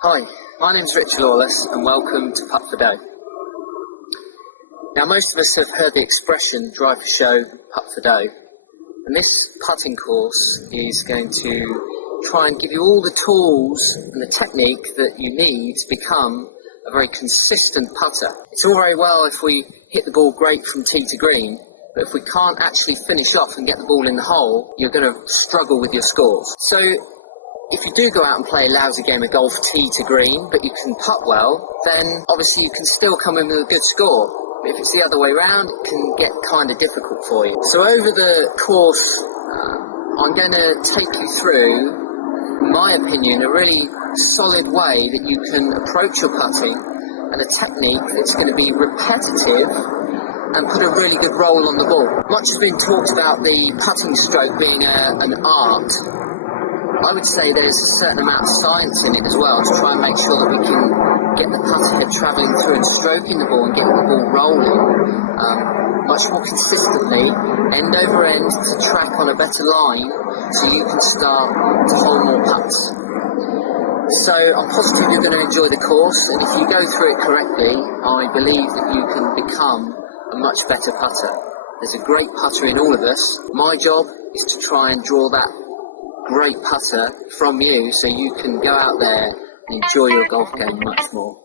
Hi, my name's Richard Lawless and welcome to Putt For Dough. Now most of us have heard the expression drive for show, putt for dough, and this putting course is going to try and give you all the tools and the technique that you need to become a very consistent putter. It's all very well if we hit the ball great from tee to green, but if we can't actually finish off and get the ball in the hole, you're going to struggle with your scores. So if you do go out and play a lousy game of golf tee to green, but you can putt well, then obviously you can still come in with a good score. But if it's the other way around, it can get kind of difficult for you. So over the course, I'm going to take you through, in my opinion, a really solid way that you can approach your putting and a technique that's going to be repetitive and put a really good roll on the ball. Much has been talked about the putting stroke being an art. I would say there's a certain amount of science in it as well to try and make sure that we can get the putter head travelling through and stroking the ball and getting the ball rolling much more consistently, end over end, to track on a better line so you can start to hole more putts. So I'm positive you're going to enjoy the course, and if you go through it correctly, I believe that you can become a much better putter. There's a great putter in all of us. My job is to try and draw that great putter from you so you can go out there and enjoy your golf game much more.